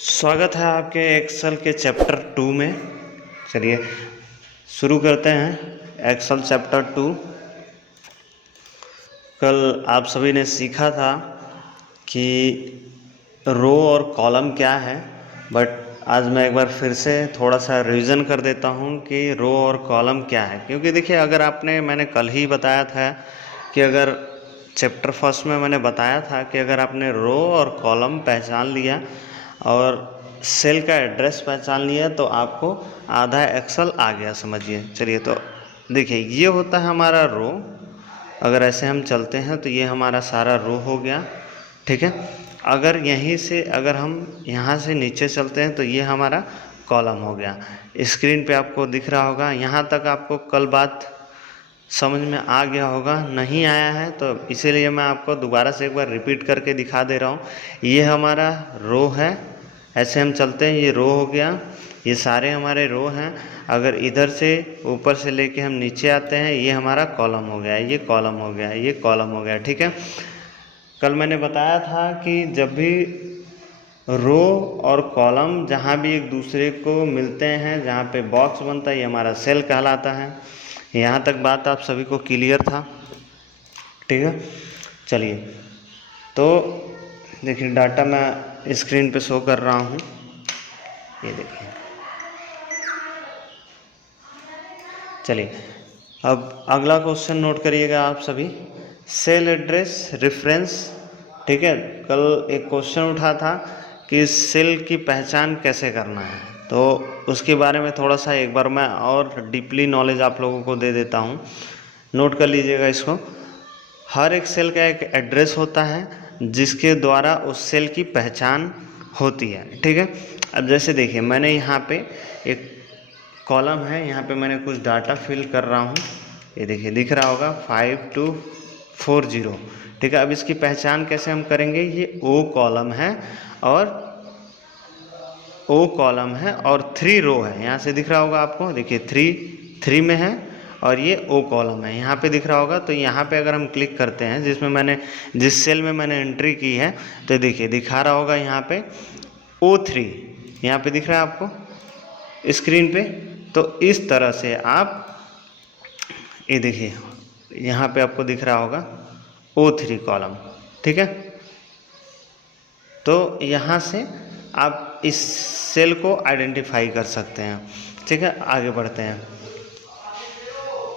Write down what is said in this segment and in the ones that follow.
स्वागत है आपके एक्सेल के चैप्टर 2 में। चलिए शुरू करते हैं एक्सेल चैप्टर 2। कल आप सभी ने सीखा था कि रो और कॉलम क्या है, बट आज मैं एक बार फिर से थोड़ा सा रिवीजन कर देता हूँ कि रो और कॉलम क्या है। क्योंकि देखिए, अगर मैंने कल ही बताया था कि अगर चैप्टर फर्स्ट में मैंने बताया था कि अगर आपने रो और कॉलम पहचान लिया और सेल का एड्रेस पहचान लिया तो आपको आधा एक्सेल आ गया, समझिए। चलिए, तो देखिए ये होता है हमारा रो। अगर ऐसे हम चलते हैं तो ये हमारा सारा रो हो गया, ठीक है। अगर यहीं से अगर हम यहाँ से नीचे चलते हैं तो ये हमारा कॉलम हो गया। स्क्रीन पे आपको दिख रहा होगा। यहाँ तक आपको कल बात समझ में आ गया होगा। नहीं आया है तो इसीलिए मैं आपको दोबारा से एक बार रिपीट करके दिखा दे रहा हूँ। ये हमारा रो है, ऐसे हम चलते हैं, ये रो हो गया, ये सारे हमारे रो हैं। अगर इधर से ऊपर से लेके हम नीचे आते हैं, ये हमारा कॉलम हो गया, ये कॉलम हो गया, ये कॉलम हो गया, ठीक है। कल मैंने बताया था कि जब भी रो और कॉलम जहाँ भी एक दूसरे को मिलते हैं, जहाँ पे बॉक्स बनता है, ये हमारा सेल कहलाता है। यहाँ तक बात आप सभी को क्लियर था, ठीक है। चलिए, तो देखिए डाटा मैं स्क्रीन पे शो कर रहा हूँ, ये देखिए। चलिए, अब अगला क्वेश्चन नोट करिएगा आप सभी। सेल एड्रेस रेफरेंस, ठीक है। कल एक क्वेश्चन उठा था कि सेल की पहचान कैसे करना है, तो उसके बारे में थोड़ा सा एक बार मैं और डीपली नॉलेज आप लोगों को दे देता हूँ। नोट कर लीजिएगा इसको। हर एक सेल का एक एड्रेस होता है जिसके द्वारा उस सेल की पहचान होती है, ठीक है। अब जैसे देखिए, मैंने यहाँ पे एक कॉलम है, यहाँ पे मैंने कुछ डाटा फिल कर रहा हूँ, ये देखिए दिख रहा होगा 5240, ठीक है। अब इसकी पहचान कैसे हम करेंगे? ये ओ कॉलम है और ओ कॉलम है और 3 रो है। यहाँ से दिख रहा होगा आपको, देखिए 3 में है और ये ओ कॉलम है, यहाँ पे दिख रहा होगा। तो यहाँ पे अगर हम क्लिक करते हैं जिस सेल में मैंने एंट्री की है, तो देखिए दिखा रहा होगा यहाँ पे O3, यहाँ पे दिख रहा है आपको स्क्रीन पे। तो इस तरह से आप ये देखिए, यहाँ पे आपको दिख रहा होगा O3 कॉलम, ठीक है। तो यहाँ से आप इस सेल को आइडेंटिफाई कर सकते हैं, ठीक है। आगे बढ़ते हैं।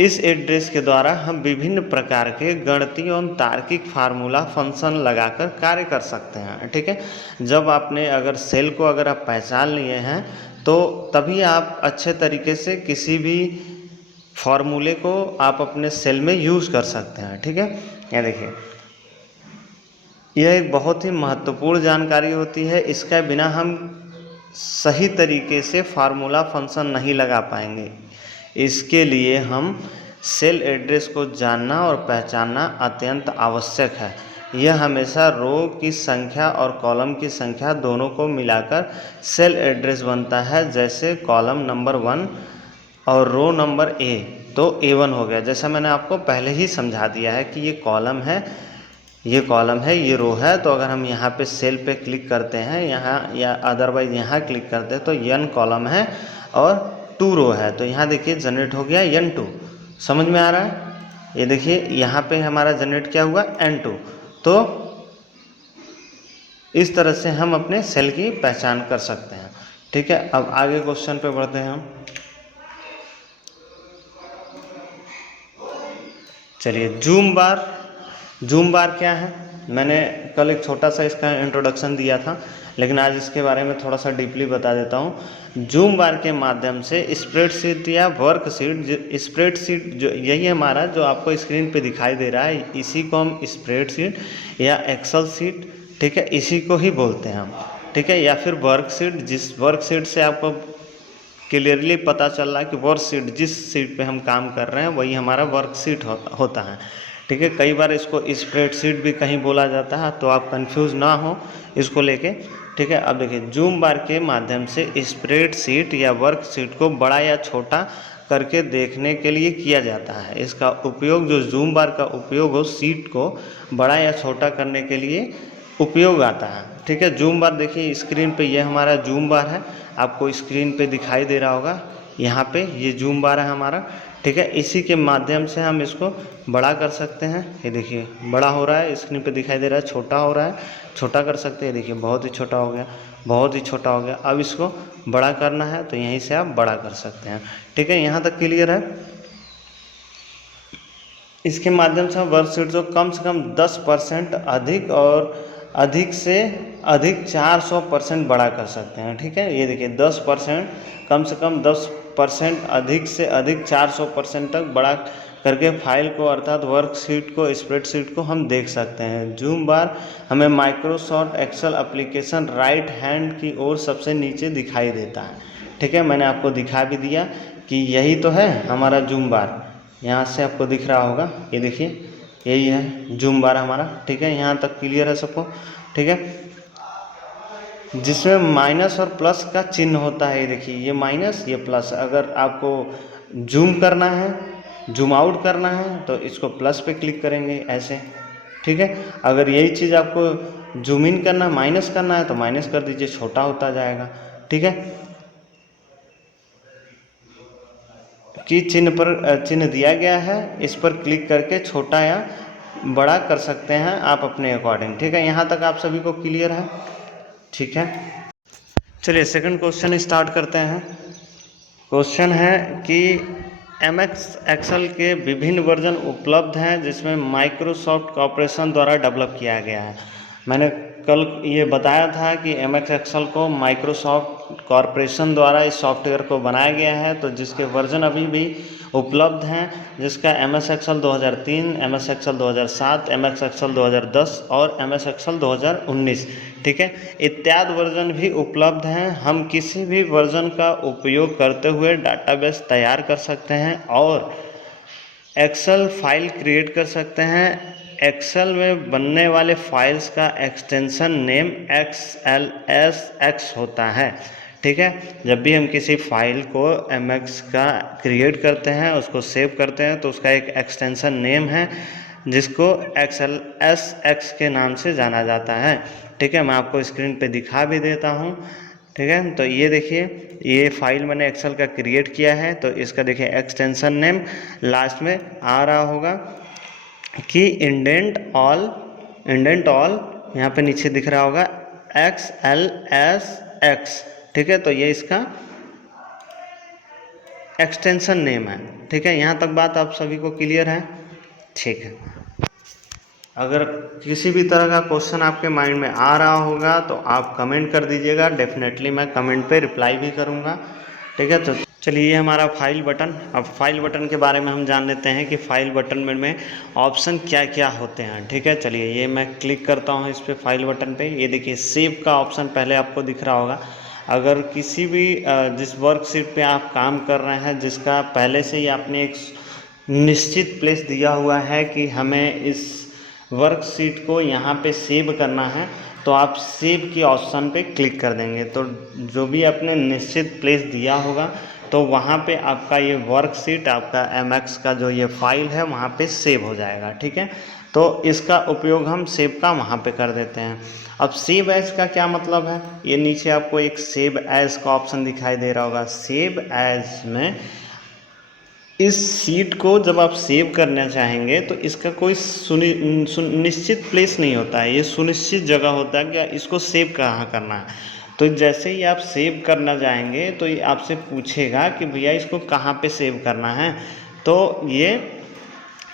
इस एड्रेस के द्वारा हम विभिन्न प्रकार के गणितीय और तार्किक फार्मूला फंक्शन लगाकर कार्य कर सकते हैं, ठीक है। जब आपने अगर सेल को अगर आप पहचान लिए हैं तो तभी आप अच्छे तरीके से किसी भी फार्मूले को आप अपने सेल में यूज़ कर सकते हैं, ठीक है। यहाँ देखिए, यह एक बहुत ही महत्वपूर्ण जानकारी होती है। इसके बिना हम सही तरीके से फार्मूला फंक्शन नहीं लगा पाएंगे। इसके लिए हम सेल एड्रेस को जानना और पहचानना अत्यंत आवश्यक है। यह हमेशा रो की संख्या और कॉलम की संख्या दोनों को मिलाकर सेल एड्रेस बनता है। जैसे कॉलम नंबर 1 और रो नंबर A, तो A1 हो गया। जैसा मैंने आपको पहले ही समझा दिया है कि ये कॉलम है, ये कॉलम है, ये रो है। तो अगर हम यहाँ पे सेल पे क्लिक करते हैं यहाँ, या अदरवाइज यहाँ क्लिक करते हैं, तो N कॉलम है और 2 रो है। तो यहाँ देखिए जनरेट हो गया N2, समझ में आ रहा है? ये देखिए यहाँ पे हमारा जनरेट क्या हुआ, N2। तो इस तरह से हम अपने सेल की पहचान कर सकते हैं, ठीक है। अब आगे क्वेश्चन पे बढ़ते हैं हम। चलिए, जूम बार क्या है? मैंने कल एक छोटा सा इसका इंट्रोडक्शन दिया था, लेकिन आज इसके बारे में थोड़ा सा डीपली बता देता हूँ। जूम बार के माध्यम से स्प्रेडशीट या वर्कशीट, स्प्रेडशीट जो यही हमारा जो आपको स्क्रीन पे दिखाई दे रहा है, इसी को हम स्प्रेडशीट या एक्सेल शीट, ठीक है, इसी को ही बोलते हैं हम, ठीक है। या फिर वर्कशीट, जिस वर्कशीट से आपको क्लियरली पता चल रहा है कि वर्कशीट, जिस सीट पे हम काम कर रहे हैं वही हमारा वर्कशीट होता है, ठीक है। कई बार इसको स्प्रेडशीट भी कहीं बोला जाता है, तो आप कंफ्यूज ना हो इसको लेके, ठीक है। अब देखिए, जूम बार के माध्यम से स्प्रेडशीट या वर्कशीट को बड़ा या छोटा करके देखने के लिए किया जाता है। इसका उपयोग, जो जूम बार का उपयोग हो शीट को बड़ा या छोटा करने के लिए उपयोग आता है। ठीक है, जूम बार देखिए स्क्रीन पे ये हमारा जूम बार है, आपको स्क्रीन पे दिखाई दे रहा होगा, यहाँ पे ये जूम बार है हमारा। ठीक है, इसी के माध्यम से हम इसको बड़ा कर सकते हैं। ये देखिए बड़ा हो रहा है, स्क्रीन पे दिखाई दे रहा है, छोटा हो रहा है, छोटा कर सकते हैं। देखिए बहुत ही छोटा हो गया, बहुत ही छोटा हो गया। अब इसको बड़ा करना है तो यहीं से आप बड़ा कर सकते हैं। ठीक है, यहाँ तक क्लियर है। इसके माध्यम से हम वर्कशीट को कम से कम 10% अधिक और अधिक से अधिक 400% बड़ा कर सकते हैं। ठीक है, ये देखिए 10%, कम से कम 10% अधिक से अधिक 400% तक बड़ा करके फाइल को अर्थात वर्कशीट को, स्प्रेडशीट को हम देख सकते हैं। जूम बार हमें Microsoft Excel application right hand की ओर सबसे नीचे दिखाई देता है। ठीक है, मैंने आपको दिखा भी दिया कि यही तो है हमारा जूम बार, यहाँ से आपको दिख रहा होगा, ये देखिए यही है जूम बार हमारा। ठीक है, यहाँ तक क्लियर है सबको। ठीक है, जिसमें माइनस और प्लस का चिन्ह होता है। ये देखिए ये माइनस ये प्लस। अगर आपको जूम करना है, जूम आउट करना है तो इसको प्लस पे क्लिक करेंगे ऐसे। ठीक है, अगर यही चीज़ आपको जूम इन करना, माइनस करना है तो माइनस कर दीजिए, छोटा होता जाएगा। ठीक है, की चिन्ह पर चिन्ह दिया गया है, इस पर क्लिक करके छोटा या बड़ा कर सकते हैं आप अपने अकॉर्डिंग। ठीक है, यहाँ तक आप सभी को क्लियर है। ठीक है, चलिए सेकंड क्वेश्चन स्टार्ट करते हैं। क्वेश्चन है कि एमएस एक्सेल के विभिन्न वर्जन उपलब्ध हैं जिसमें माइक्रोसॉफ्ट कॉर्पोरेशन द्वारा डेवलप किया गया है। मैंने कल ये बताया था कि एमएस एक्सेल को माइक्रोसॉफ्ट कॉर्पोरेशन द्वारा इस सॉफ्टवेयर को बनाया गया है, तो जिसके वर्जन अभी भी उपलब्ध हैं, जिसका MS Excel 2003, MS Excel 2007, MS Excel 2010 और एमएस एक्सेल 2019। ठीक है, इत्यादि वर्जन भी उपलब्ध हैं। हम किसी भी वर्जन का उपयोग करते हुए डाटाबेस तैयार कर सकते हैं और एक्सेल फाइल क्रिएट कर सकते हैं। एक्सेल में बनने वाले फाइल्स का एक्सटेंशन नेम XLSX होता है। ठीक है, जब भी हम किसी फाइल को MX का क्रिएट करते हैं, उसको सेव करते हैं, तो उसका एक एक्सटेंशन नेम है जिसको XLSX के नाम से जाना जाता है। ठीक है, मैं आपको स्क्रीन पे दिखा भी देता हूँ। ठीक है, तो ये देखिए ये फाइल मैंने एक्सेल का क्रिएट किया है, तो इसका देखिए एक्सटेंशन नेम लास्ट में आ रहा होगा कि इंडेंट ऑल यहाँ पे नीचे दिख रहा होगा XLSX। ठीक है, तो ये इसका एक्सटेंशन नेम है। ठीक है, यहाँ तक बात आप सभी को क्लियर है। ठीक है, अगर किसी भी तरह का क्वेश्चन आपके माइंड में आ रहा होगा तो आप कमेंट कर दीजिएगा, डेफिनेटली मैं कमेंट पे रिप्लाई भी करूँगा। ठीक है, तो चलिए ये हमारा फाइल बटन। अब फाइल बटन के बारे में हम जान लेते हैं कि फाइल बटन में ऑप्शन क्या क्या होते हैं। ठीक है, चलिए ये मैं क्लिक करता हूँ इस पर फाइल बटन पे। ये देखिए सेव का ऑप्शन पहले आपको दिख रहा होगा। अगर किसी भी जिस वर्कशीट पे आप काम कर रहे हैं, जिसका पहले से ही आपने एक निश्चित प्लेस दिया हुआ है कि हमें इस वर्कशीट को यहाँ पे सेव करना है, तो आप सेव की ऑप्शन पे क्लिक कर देंगे, तो जो भी आपने निश्चित प्लेस दिया होगा तो वहाँ पे आपका ये वर्कशीट, आपका एमएक्स का जो ये फाइल है वहाँ पे सेव हो जाएगा। ठीक है, तो इसका उपयोग हम सेव का वहाँ पे कर देते हैं। अब सेव एज का क्या मतलब है, ये नीचे आपको एक सेव एज का ऑप्शन दिखाई दे रहा होगा। सेव एज में इस सीट को जब आप सेव करना चाहेंगे तो इसका कोई निश्चित प्लेस नहीं होता है, ये सुनिश्चित जगह होता है कि इसको सेव कहाँ करना है। तो जैसे ही आप सेव करना चाहेंगे तो ये आपसे पूछेगा कि भैया इसको कहाँ पे सेव करना है, तो ये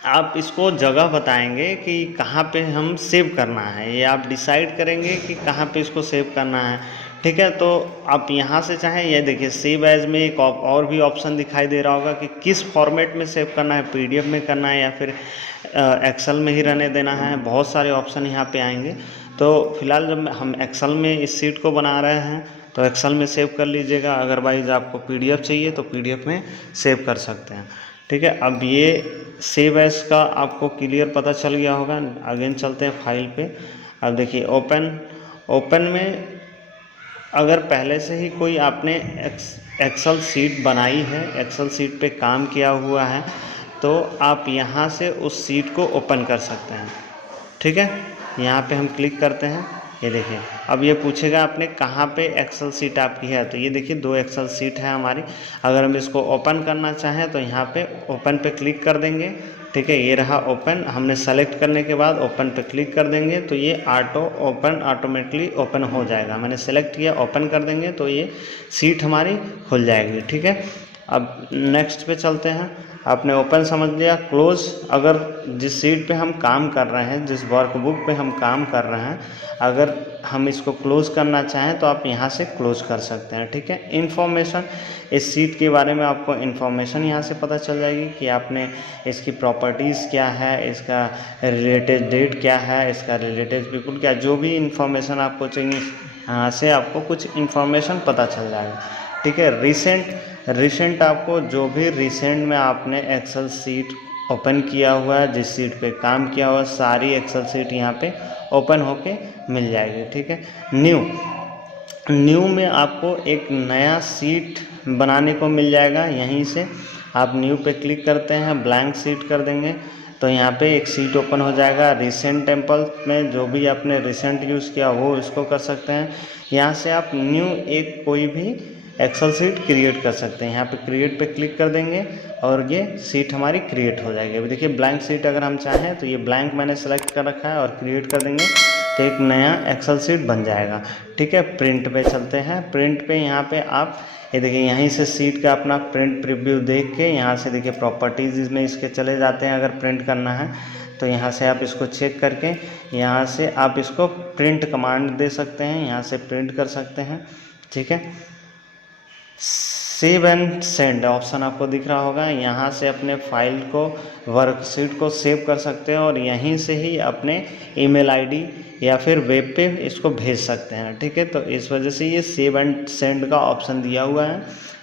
आप इसको जगह बताएंगे कि कहाँ पे हम सेव करना है, ये आप डिसाइड करेंगे कि कहाँ पे इसको सेव करना है। ठीक है, तो आप यहाँ से चाहें, ये देखिए सेव एज में एक और भी ऑप्शन दिखाई दे रहा होगा कि किस फॉर्मेट में सेव करना है, PDF में करना है या फिर एक्सेल में ही रहने देना है। बहुत सारे ऑप्शन यहाँ पे आएंगे। तो फिलहाल जब हम एक्सेल में इस सीट को बना रहे हैं तो एक्सेल में सेव कर लीजिएगा, अदरवाइज़ आपको PDF चाहिए तो PDF में सेव कर सकते हैं। ठीक है, अब ये सेव एज का आपको क्लियर पता चल गया होगा। अगेन चलते हैं फाइल पे। अब देखिए ओपन में अगर पहले से ही कोई आपने एक्सेल सीट बनाई है, एक्सेल सीट पे काम किया हुआ है, तो आप यहाँ से उस सीट को ओपन कर सकते हैं। ठीक है, यहाँ पे हम क्लिक करते हैं। ये देखिए अब ये पूछेगा आपने कहाँ पे एक्सेल सीट आपकी है, तो ये देखिए 2 एक्सेल सीट है हमारी। अगर हम इसको ओपन करना चाहें तो यहाँ पे ओपन पे क्लिक कर देंगे। ठीक है, ये रहा ओपन। हमने सेलेक्ट करने के बाद ओपन पे क्लिक कर देंगे तो ये ऑटोमेटिकली ओपन हो जाएगा। मैंने सेलेक्ट किया, ओपन कर देंगे तो ये सीट हमारी खुल जाएगी। ठीक है, अब नेक्स्ट पे चलते हैं। आपने ओपन समझ लिया, क्लोज। अगर जिस सीट पे हम काम कर रहे हैं, जिस वर्कबुक पे हम काम कर रहे हैं, अगर हम इसको क्लोज़ करना चाहें तो आप यहाँ से क्लोज़ कर सकते हैं। ठीक है, इन्फॉर्मेशन, इस सीट के बारे में आपको इन्फॉर्मेशन यहाँ से पता चल जाएगी कि आपने इसकी प्रॉपर्टीज़ क्या है, इसका रिलेटेड डेट क्या है, इसका रिलेटेड पीपल क्या, जो भी इन्फॉर्मेशन आपको चाहिए यहाँ से आपको कुछ इन्फॉर्मेशन पता चल जाएगा। ठीक है, रिसेंट आपको जो भी रिसेंट में आपने एक्सेल सीट ओपन किया हुआ है, जिस सीट पे काम किया हुआ है, सारी एक्सेल सीट यहाँ पे ओपन होके मिल जाएगी। ठीक है, न्यू में आपको एक नया सीट बनाने को मिल जाएगा। यहीं से आप न्यू पे क्लिक करते हैं, ब्लैंक सीट कर देंगे तो यहाँ पे एक सीट ओपन हो जाएगा। रिसेंट टेम्पल में जो भी आपने रिसेंट यूज़ किया वो इसको कर सकते हैं। यहाँ से आप न्यू एक कोई भी एक्सेल सीट क्रिएट कर सकते हैं। यहाँ पे क्रिएट पे क्लिक कर देंगे और ये सीट हमारी क्रिएट हो जाएगी। अभी देखिए ब्लैंक सीट अगर हम चाहें तो ये ब्लैंक मैंने सेलेक्ट कर रखा है और क्रिएट कर देंगे तो एक नया एक्सेल सीट बन जाएगा। ठीक है, प्रिंट पे चलते हैं। प्रिंट पे यहाँ पे आप ये देखिए यहीं से सीट का अपना प्रिंट प्रीव्यू देख के यहाँ से देखिए प्रॉपर्टीज़ इसमें इसके चले जाते हैं। अगर प्रिंट करना है तो यहाँ से आप इसको चेक करके यहाँ से आप इसको प्रिंट कमांड दे सकते हैं, यहाँ से प्रिंट कर सकते हैं। ठीक है, सेव एंड सेंड ऑप्शन आपको दिख रहा होगा, यहाँ से अपने फाइल को, वर्कशीट को सेव कर सकते हैं और यहीं से ही अपने ईमेल आईडी या फिर वेब पे इसको भेज सकते हैं। ठीक है, तो इस वजह से ये सेव एंड सेंड का ऑप्शन दिया हुआ है।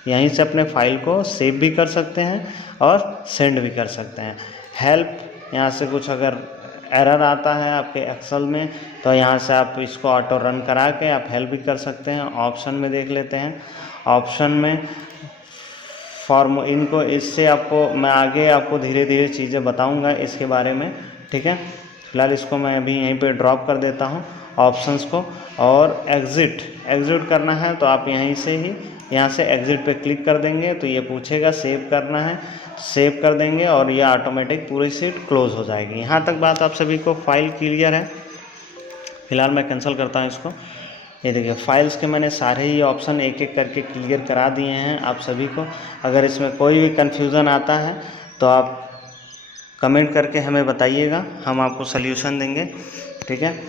यहीं से अपने फाइल को सेव भी कर सकते हैं और सेंड भी कर सकते हैं। हेल्प, यहाँ से कुछ अगर एरर आता है आपके एक्सेल में तो यहाँ से आप इसको ऑटो रन करा के आप हेल्प भी कर सकते हैं। ऑप्शन में देख लेते हैं, ऑप्शन में फॉर्म इनको, इससे आपको मैं आगे आपको धीरे धीरे चीज़ें बताऊंगा इसके बारे में। ठीक है, फिलहाल इसको मैं अभी यहीं पे ड्रॉप कर देता हूँ ऑप्शंस को। और एग्ज़िट करना है तो आप यहीं से ही यहाँ से एग्ज़िट पे क्लिक कर देंगे तो ये पूछेगा सेव करना है, सेव कर देंगे और ये ऑटोमेटिक पूरी सीट क्लोज़ हो जाएगी। यहाँ तक बात आप सभी को फाइल क्लियर है। फिलहाल मैं कैंसिल करता हूँ इसको। ये देखिए फाइल्स के मैंने सारे ही ऑप्शन एक एक करके क्लियर करा दिए हैं आप सभी को। अगर इसमें कोई भी कन्फ्यूज़न आता है तो आप कमेंट करके हमें बताइएगा, हम आपको सल्यूशन देंगे। ठीक है।